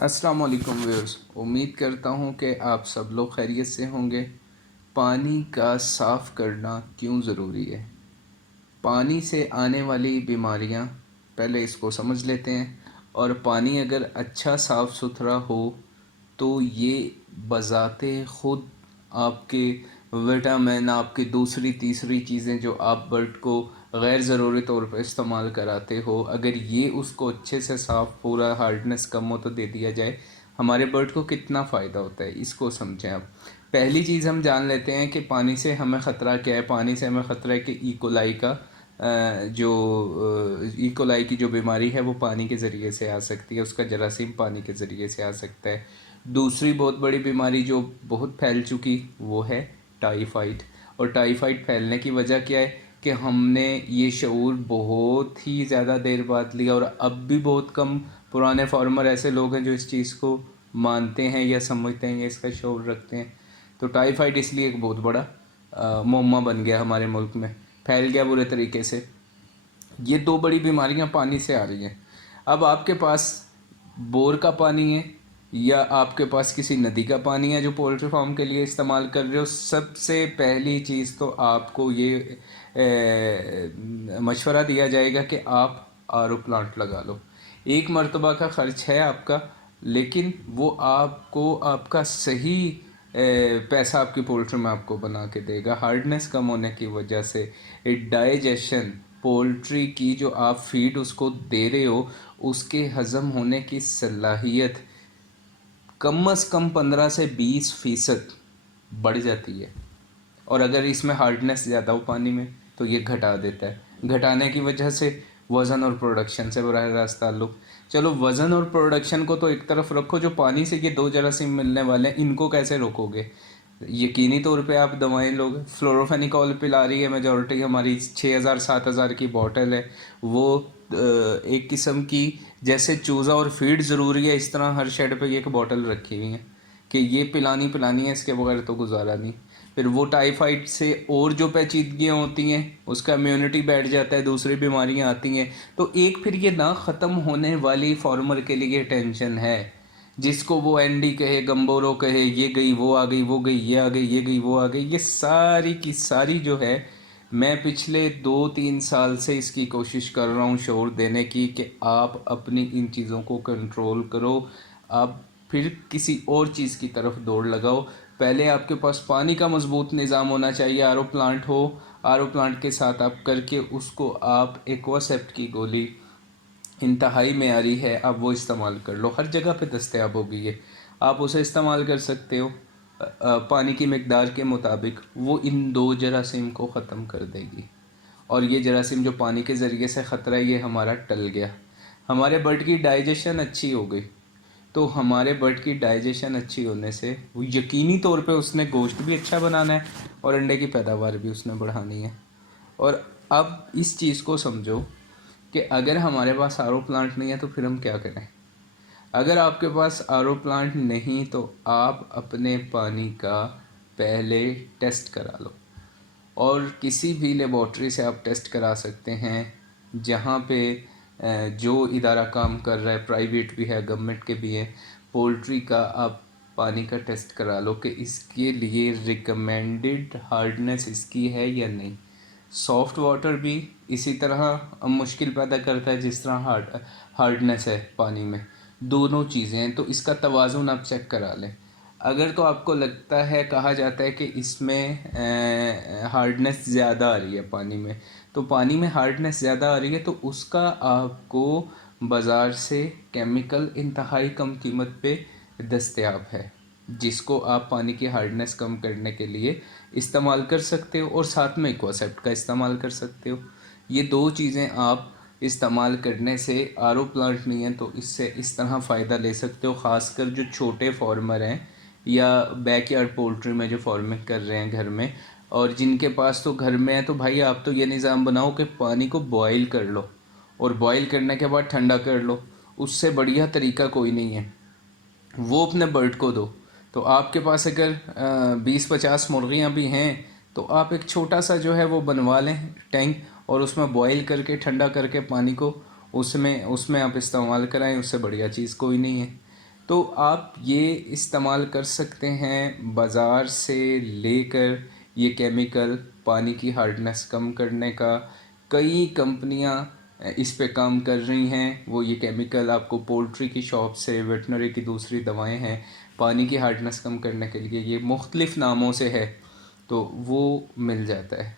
السلام علیکم ویورز، امید کرتا ہوں کہ آپ سب لوگ خیریت سے ہوں گے۔ پانی کا صاف کرنا کیوں ضروری ہے؟ پانی سے آنے والی بیماریاں پہلے اس کو سمجھ لیتے ہیں، اور پانی اگر اچھا صاف ستھرا ہو تو یہ بذات خود آپ کے وٹامن، آپ کی دوسری تیسری چیزیں جو آپ برڈ کو غیر ضروری طور پر استعمال کراتے ہو، اگر یہ اس کو اچھے سے صاف، پورا ہارڈنس کم ہو تو دے دیا جائے، ہمارے برڈ کو کتنا فائدہ ہوتا ہے اس کو سمجھیں آپ۔ پہلی چیز ہم جان لیتے ہیں کہ پانی سے ہمیں خطرہ کیا ہے۔ پانی سے ہمیں خطرہ ہے کہ ایکولائی کا جو ایکولائی کی جو بیماری ہے وہ پانی کے ذریعے سے آ سکتی ہے، اس کا جراثیم پانی کے ذریعے سے آ سکتا ہے۔ دوسری بہت بڑی بیماری جو بہت پھیل چکی وہ ہے ٹائیفائڈ۔ اور ٹائیفائڈ پھیلنے کی وجہ کیا ہے کہ ہم نے یہ شعور بہت ہی زیادہ دیر بعد لیا، اور اب بھی بہت کم پرانے فارمر ایسے لوگ ہیں جو اس چیز کو مانتے ہیں یا سمجھتے ہیں یا اس کا شعور رکھتے ہیں۔ تو ٹائیفائڈ اس لیے ایک بہت بڑا معمہ بن گیا ہمارے ملک میں، پھیل گیا برے طریقے سے۔ یہ دو بڑی بیماریاں پانی سے آ رہی ہیں۔ اب آپ کے پاس بور کا پانی ہے یا آپ کے پاس کسی ندی کا پانی ہے جو پولٹری فارم کے لیے استعمال کر رہے ہو، سب سے پہلی چیز تو آپ کو یہ مشورہ دیا جائے گا کہ آپ آر او پلانٹ لگا لو۔ ایک مرتبہ کا خرچ ہے آپ کا، لیکن وہ آپ کو آپ کا صحیح پیسہ آپ کی پولٹری میں آپ کو بنا کے دے گا۔ ہارڈنس کم ہونے کی وجہ سے ڈائجیشن، پولٹری کی جو آپ فیڈ اس کو دے رہے ہو اس کے ہضم ہونے کی صلاحیت کم از کم 15 سے 20% بڑھ جاتی ہے۔ اور اگر اس میں ہارڈنس زیادہ ہو پانی میں تو یہ گھٹا دیتا ہے۔ گھٹانے کی وجہ سے وزن اور پروڈکشن سے براہ راست تعلق۔ چلو وزن اور پروڈکشن کو تو ایک طرف رکھو، جو پانی سے یہ دو جراثیم ملنے والے ہیں ان کو کیسے روکو گے؟ یقینی طور پہ آپ دوائیں لوگ، فلوروفینیکول پلا رہی ہے میجورٹی ہماری، 6000 7000 کی بوٹل ہے وہ، ایک قسم کی جیسے چوزا اور فیڈ ضروری ہے اس طرح ہر شیڈ پہ ایک بوٹل رکھی ہوئی ہے کہ یہ پلانی ہے، اس کے بغیر تو گزارا نہیں۔ پھر وہ ٹائیفائڈ سے اور جو پیچیدگیاں ہوتی ہیں اس کا امیونٹی بیٹھ جاتا ہے، دوسری بیماریاں آتی ہیں، تو ایک پھر یہ نہ ختم ہونے والی فارمر کے لیے ٹینشن ہے، جس کو وہ اینڈی کہے، گمبورو کہے، یہ گئی وہ آ گئی، وہ گئی یہ آ گئی، یہ گئی وہ آ گئی، یہ ساری کی ساری جو ہے میں پچھلے 2-3 سال سے اس کی کوشش کر رہا ہوں شعور دینے کی کہ آپ اپنی ان چیزوں کو کنٹرول کرو۔ آپ پھر کسی اور چیز کی طرف دوڑ لگاؤ۔ پہلے آپ کے پاس پانی کا مضبوط نظام ہونا چاہیے، آر او پلانٹ ہو، آر او پلانٹ کے ساتھ آپ کر کے اس کو آپ ایکواسیپٹ کی گولی انتہائی معیاری ہے، اب وہ استعمال کر لو، ہر جگہ پہ دستیاب ہو گئی ہے، آپ اسے استعمال کر سکتے ہو پانی کی مقدار کے مطابق، وہ ان دو جراثیم کو ختم کر دے گی۔ اور یہ جراثیم جو پانی کے ذریعے سے خطرہ ہے یہ ہمارا ٹل گیا۔ ہمارے برڈ کی ڈائجیشن اچھی ہو گئی، تو ہمارے برڈ کی ڈائجیشن اچھی ہونے سے وہ یقینی طور پہ اس نے گوشت بھی اچھا بنانا ہے اور انڈے کی پیداوار بھی اس نے بڑھانی ہے۔ اور اب اس چیز کو سمجھو کہ اگر ہمارے پاس آر او پلانٹ نہیں ہے تو پھر ہم کیا کریں؟ اگر آپ کے پاس آر او پلانٹ نہیں تو آپ اپنے پانی کا پہلے ٹیسٹ کرا لو، اور کسی بھی لیبارٹری سے آپ ٹیسٹ کرا سکتے ہیں جہاں پہ جو ادارہ کام کر رہا ہے، پرائیویٹ بھی ہے، گورنمنٹ کے بھی ہیں، پولٹری کا آپ پانی کا ٹیسٹ کرا لو کہ اس کے لیے ریکمینڈڈ ہارڈنس اس کی ہے یا نہیں۔ سافٹ واٹر بھی اسی طرح مشکل پیدا کرتا ہے جس طرح ہارڈنس ہے پانی میں، دونوں چیزیں ہیں، تو اس کا توازن آپ چیک کرا لیں۔ اگر تو آپ کو لگتا ہے، کہا جاتا ہے کہ اس میں ہارڈنس زیادہ آ رہی ہے پانی میں، تو پانی میں ہارڈنس زیادہ آ رہی ہے تو اس کا آپ کو بازار سے کیمیکل انتہائی کم قیمت پہ دستیاب ہے، جس کو آپ پانی کی ہارڈنس کم کرنے کے لیے استعمال کر سکتے ہو، اور ساتھ میں ایکواسیپٹ کا استعمال کر سکتے ہو۔ یہ دو چیزیں آپ استعمال کرنے سے، آر او پلانٹ نہیں ہے تو اس سے اس طرح فائدہ لے سکتے ہو، خاص کر جو چھوٹے فارمر ہیں یا بیک یارڈ پولٹری میں جو فارمنگ کر رہے ہیں گھر میں، اور جن کے پاس تو گھر میں ہے، تو بھائی آپ تو یہ نظام بناؤ کہ پانی کو بوائل کر لو، اور بوائل کرنے کے بعد ٹھنڈا کر لو، اس سے بڑھیا طریقہ کوئی نہیں ہے، وہ اپنے برڈ کو دو۔ تو آپ کے پاس اگر 20-50 مرغیاں بھی ہیں تو آپ ایک چھوٹا سا جو ہے وہ بنوا لیں ٹینک، اور اس میں بوائل کر کے ٹھنڈا کر کے پانی کو اس میں آپ استعمال کرائیں، اس سے بڑھیا چیز کوئی نہیں ہے۔ تو آپ یہ استعمال کر سکتے ہیں بازار سے لے کر یہ کیمیکل پانی کی ہارڈنس کم کرنے کا. کئی کمپنیاں اس پہ کام کر رہی ہیں. وہ یہ کیمیکل آپ کو پولٹری کی شاپ سے، ویٹنری کی دوسری دوائیں ہیں پانی کی ہارڈنس کم کرنے کے لیے، یہ مختلف ناموں سے ہے تو وہ مل جاتا ہے.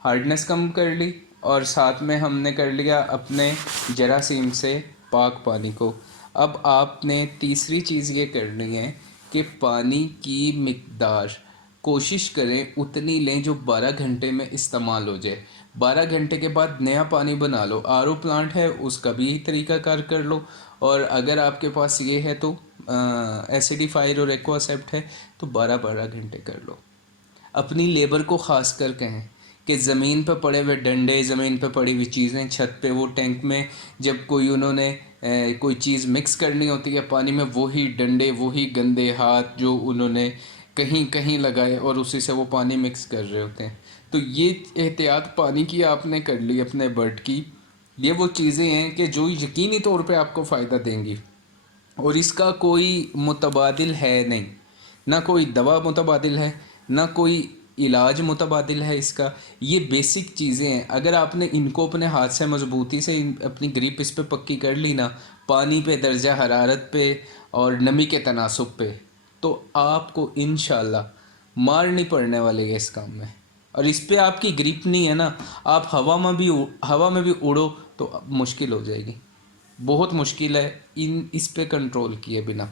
ہارڈنس کم کر لی اور ساتھ میں ہم نے کر لیا اپنے جراثیم سے پاک پانی کو. اب آپ نے تیسری چیز یہ کرنی ہے کہ پانی کی مقدار کوشش کریں اتنی لیں جو 12 گھنٹے میں استعمال ہو جائے. 12 گھنٹے کے بعد نیا پانی بنا لو. RO پلانٹ ہے اس کا بھی طریقہ کار کر لو، اور اگر آپ کے پاس یہ ہے تو ایسیڈیفائر اور ایکوا سیپٹ ہے تو 12 گھنٹے کر لو. اپنی لیبر کو خاص کر کہیں کہ زمین پہ پڑے ہوئے ڈنڈے، زمین پہ پڑی ہوئی چیزیں، چھت پہ وہ ٹینک میں جب کوئی انہوں نے کوئی چیز مکس کرنی ہوتی ہے پانی میں، وہی ڈنڈے، وہی گندے ہاتھ جو انہوں نے کہیں کہیں لگائے اور اسی سے وہ پانی مکس کر رہے ہوتے ہیں. تو یہ احتیاط پانی کی آپ نے کر لی اپنے برڈ کی. یہ وہ چیزیں ہیں کہ جو یقینی طور پہ آپ کو فائدہ دیں گی، اور اس کا کوئی متبادل ہے نہیں. نہ کوئی دوا متبادل ہے، نہ کوئی علاج متبادل ہے اس کا. یہ بیسک چیزیں ہیں. اگر آپ نے ان کو اپنے ہاتھ سے مضبوطی سے اپنی گریپ اس پہ پکی کر لی نا، پانی پہ، درجہ حرارت پہ اور نمی کے تناسب پہ، تو آپ کو انشاءاللہ مار نہیں پڑنے والے گا اس کام میں. اور اس پہ آپ کی گریپ نہیں ہے نا، آپ ہوا میں بھی اڑو تو مشکل ہو جائے گی. بہت مشکل ہے اس پہ کنٹرول کیے بنا.